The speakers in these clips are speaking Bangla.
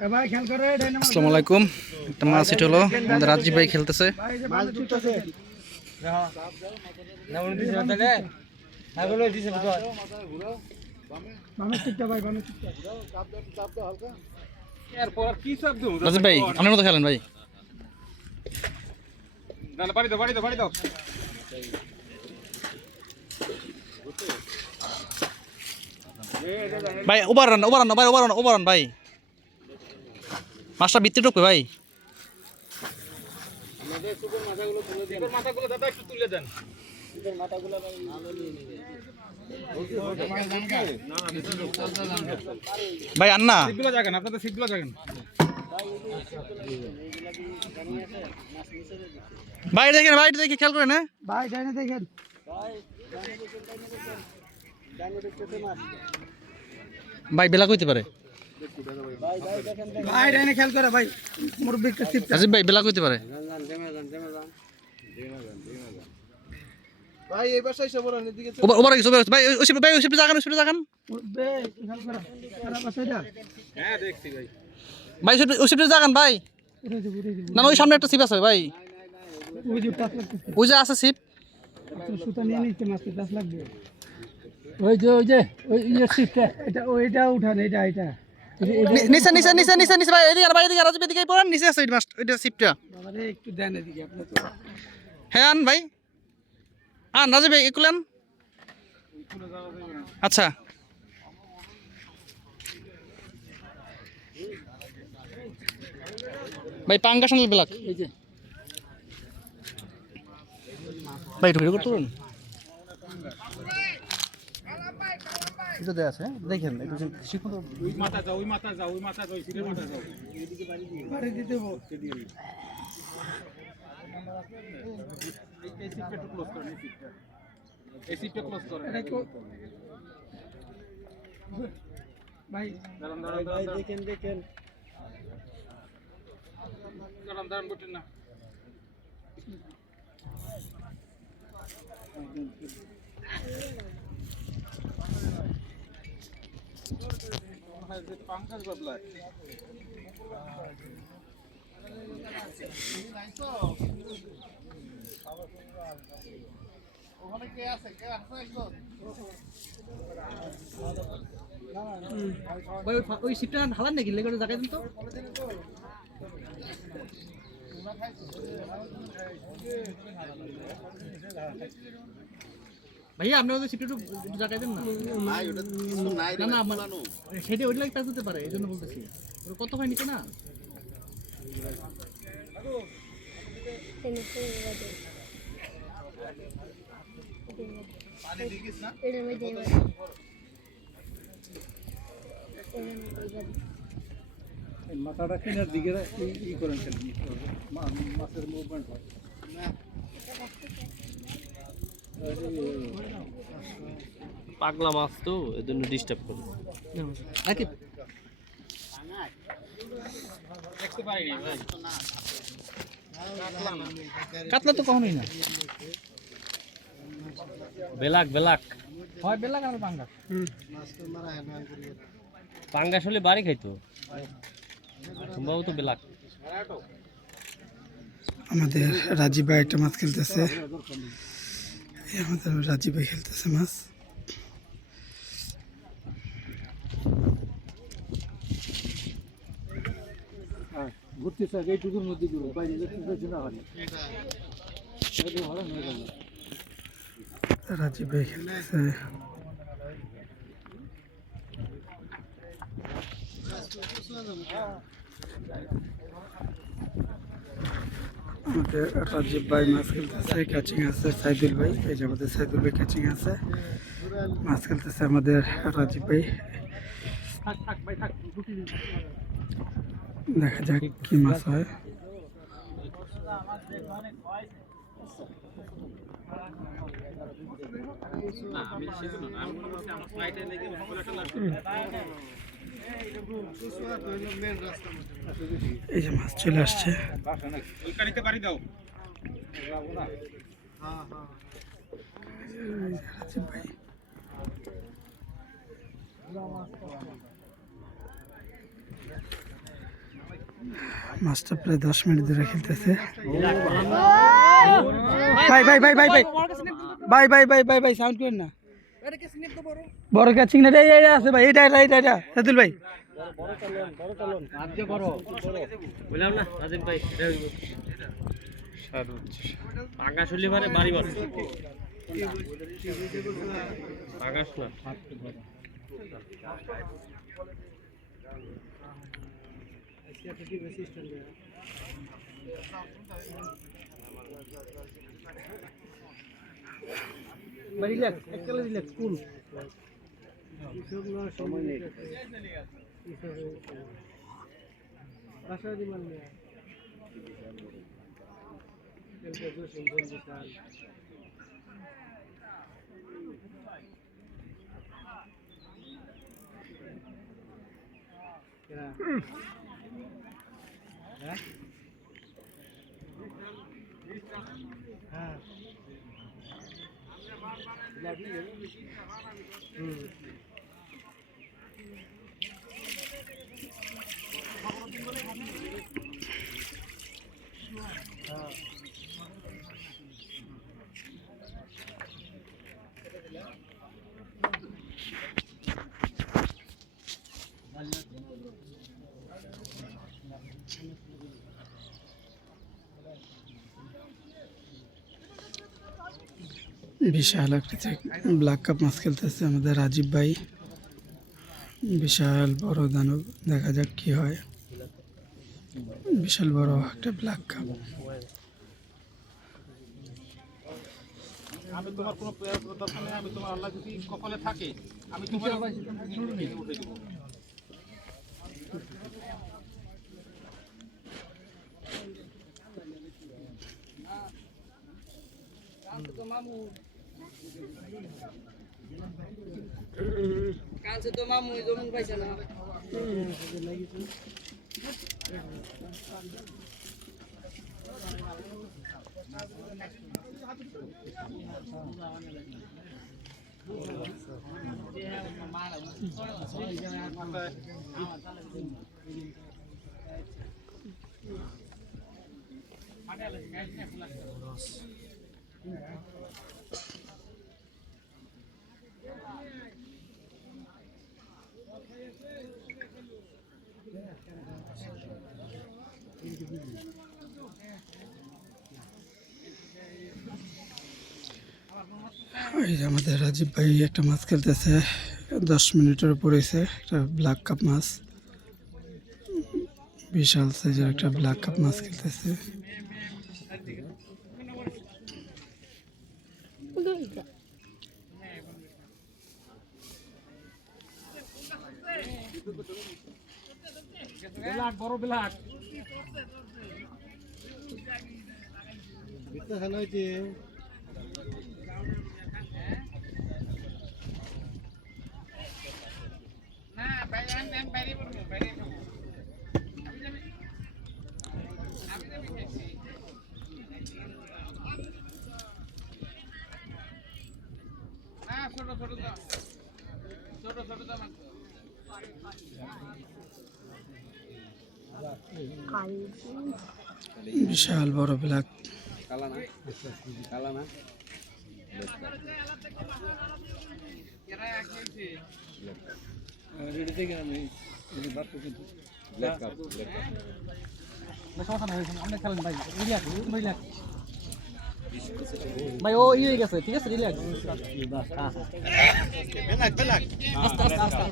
আসসালামু আলাইকুম। একটা মাছ হিট হলো, আমাদের রাজীব ভাই খেলতেছে। রাজীব ভাই আপনার মতো খেলেন ভাই। ভাই ওভার রান ভাই, ওভার রান ভাই, মাছটা ভিত্তি ঢুকবে ভাই। ভাই আন্না ভাই দেখেন, ভাই দেখে খেয়াল করেন। ভাই দেখেন ভাই বেলা কইতে পারে। ভাই ডাইনে খেয়াল করে ভাই, মুরব্বি একটা সিপ আজিব ভাই বেলা কইতে পারে। ভাই এই পাশে এসে বড় এদিকে ওভার গেছে ভাই, ওই শিপে জাগান মুরব্বি খেয়াল করে খারাপ আছে এটা। হ্যাঁ দেখছি ভাই, ভাই ওই শিপে জাগান ভাই। না ওই সামনে একটা সিপ আছে ভাই, ওই যে আছে সিপ, সুতা নিয়ে নিতে মাছটা গাছ লাগবে। ওই যে শিপটা, এটা ওইটা উঠান, এটা নিচে ভাই, এদিকে রাজীব এদিকে পড়েন, নিচে আছে ওইটা সিপটা। আমারে একটু দেন এদিকে আপনি তো। হ্যাঁ আন ভাই, আন রাজীব ভাই একুলেন। আচ্ছা ভাই পাঙ্গাস আনল ব্ল্যাক, এই যে ভাই ঢুকে করতেন এটা দেয়া আছে, দেখেন একটু শিখুন। ওই মাথা যাও, সিটের মাথা যাও, এইদিকে বাড়ি দিতে হবে। এই সিটটা একটু ক্লোজ করেন, এই সিটটা ক্লোজ করেন। ভাই দাঁড়ান দেখেন দাঁড়ান বটেন না। পাঙ্কাস বদলা ওখানে কে আছে একজন ওই সিটটা ঢালান নাকি লেগে জায়গায় দিন তো। ভাইয়া আপনি ওদের সিটটা একটু জায়গায় দেন না। সেটা ওই লাগে হতে পারে, এই জন্য বলতেছি কত হয় নিচে না। মাথাটা কেনার দিকে ই করেন, মাছের মুভমেন্ট হয়। পাগলা মাছ তো এজন্য ডিস্টার্ব করে। কাতলা তো কখনোই না, বেলাক হয় বেলাক আর পাঙ্গাস। পাঙ্গাস হলে বাড়ি খাইতো, সম্ভবত বেলাক। আমাদের রাজীব ভাই একটা মাছ খেলতেছে, আমাদের রাজীব ভাই খেলতেছে মাছ। ঘুরতেছে এইটুকুর মধ্যে রাজীব ভাই খেলতেছে। আমাদের রাজীব ভাই মাছ খেলতেছে, ক্যাচিং আছে সাইদুল ভাই, এই যে আমাদের সাইদুল ভাই ক্যাচিং আছে, মাছ খেলতেছে আমাদের রাজীব ভাই। দেখা যাক কি মাছ হয়। এই যে মাছ চলে আসছে। ভাই মাছটা প্রায় 10 মিনিট ধরে খেলতেছে। ভাই ভাই ভাই ভাই ভাই ভাই ভাই ভাই ভাই ভাই সাউন্ড করেন না। বড় ক্যাচিং না এটা আছে ভাই, এটা সাদুল ভাই। বললাম না রাজীব ভাই পাঙ্গাস হলে মানে বাড়ি বসে পাঙ্গাস না রিল্যাক্স একদম রিল্যাক্স কুল বিশাল আকৃতির ব্ল্যাক কাপ মাছ খেলতেছে আমাদের রাজীব ভাই। বিশাল বড় দানব, দেখা যাক কি হয়। বিশাল বড় একটা ব্ল্যাক কাপ। আমি তোমার কোনো দরকার নেই, আমি তোমার আল্লাহ যদি কপালে থাকে আমি তোমার উঠে দেবো। কালকে তো মামু জমন পাইছে না। এই যে আমাদের রাজীব ভাই একটা মাছ খেলতেছে, 10 মিনিটের উপর হয়েছে। একটা ব্ল্যাক কাপ মাছ, বিশাল সাইজের একটা ব্ল্যাক কাপ মাছ খেলতেছে। বড় বিলাক বিশাল বড় ব্ল্যাক। ভাই ও ইয়ে গেছে, ঠিক আছে রিল্যাক্স।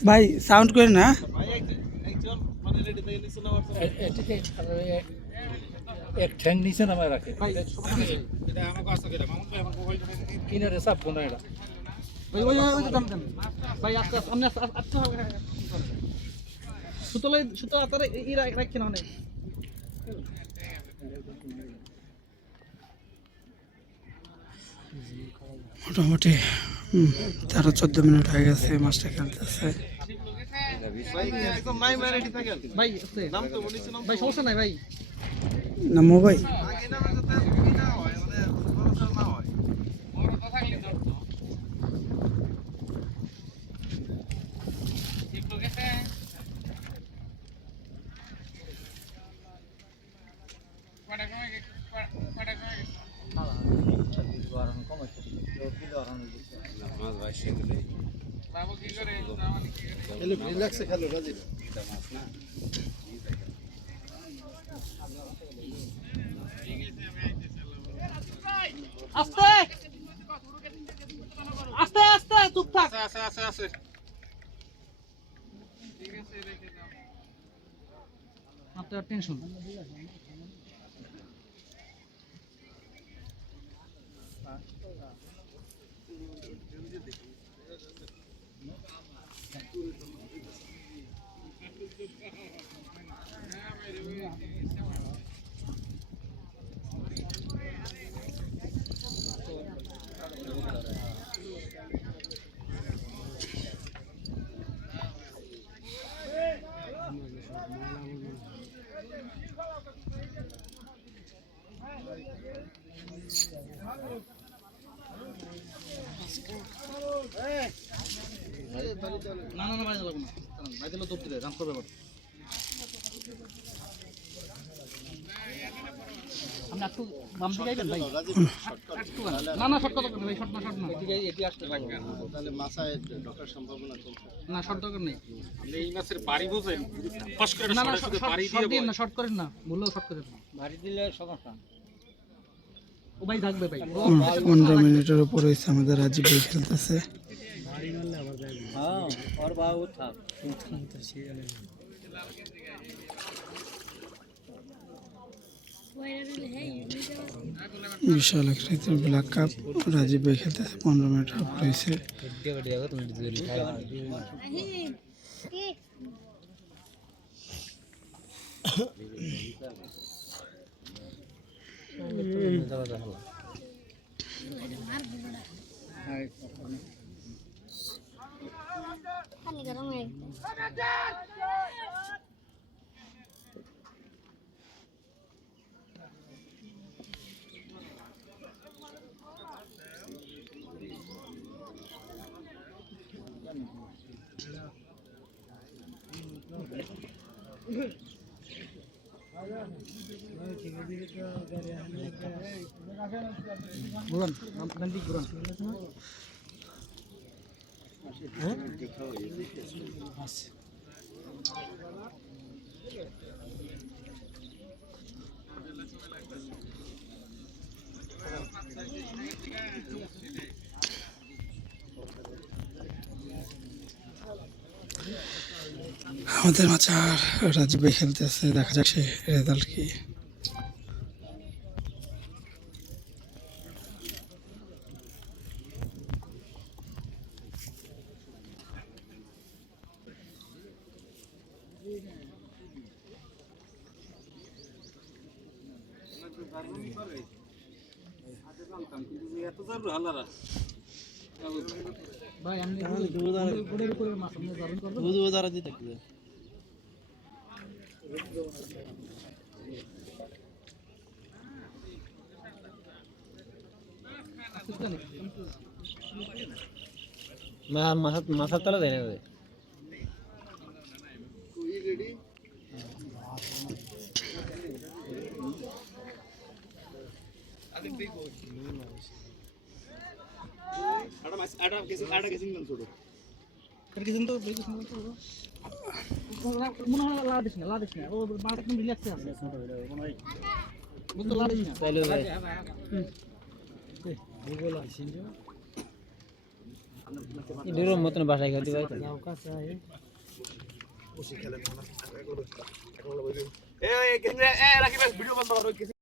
ভাই সাউন্ড করেন না। এক ঠ্যাং নিচে নামায় রাখে এটা আমার কাছে করে মামুন ভাই আমার মোবাইল কিনারে চাপ কোনা এটা ভাই ওই ওই দাম দেন ভাই, আস্তে আস্তে আপনি আস্তে সুতো আতারে ই রাখছেন অনেক। মোটামুটি 13-14 মিনিট হয়ে গেছে মাছটা খেলতেছে। ভাই ভাই সমস্যা নাই ভাই। নামো ভাই। আস্তে আস্তে আস্তে চুপ থাক। আছে আপনার টেনশন না না না বাইরে লাগবে না, বাইরে দিলে দৌড় দিলে রান করবে আবার। আপনি একটু বাম দিকে আইবেন ভাই, একটু না না শর্ট কথা ভাই, শর্ট না শর্ট না, এটি আসতে লাগবে তাহলে মাথায় ঢোকার সম্ভাবনা চলছে। না শর্ট দরকার নেই। আপনি এই মাছের বাড়ি বুঝেন ফস করে না না শুধু বাড়ি শর্ট দিয়ে দিন না, শর্ট করেন না, বললেও শর্ট করেন না। বাড়ি দিলে সমস্যা। ও ভাই থাকবে ভাই, 15 মিনিটের উপর হয়েছে, আমাদের রাজীব ভাই খেলতেছে। হ্যাঁ ওর বাবু থাক। বিশাল আকৃতির ব্ল্যাক কাপ রাজীব ভাই খেলতেছে, 15 মিনিটের উপর হয়েছে। ঘুরান নাম দিক ঘুরান। আমাদের মাঝে আর রাজীব ভাই খেলতেছে, দেখা যাক সে রেজাল্ট কি। ভাই আমি ঘুরে ঘুরে মাছ আপনি ধরেন করবেন। মাথার তলা দেয় না। মনে হয় লাদিস না ও মাছ একদম রিল্যাক্সে আছে, বুঝতে লাদিস না। তাইলে ভাই এর মতন বাসায় খেতে পাই। রাখি ভিডিও বন্ধ করো।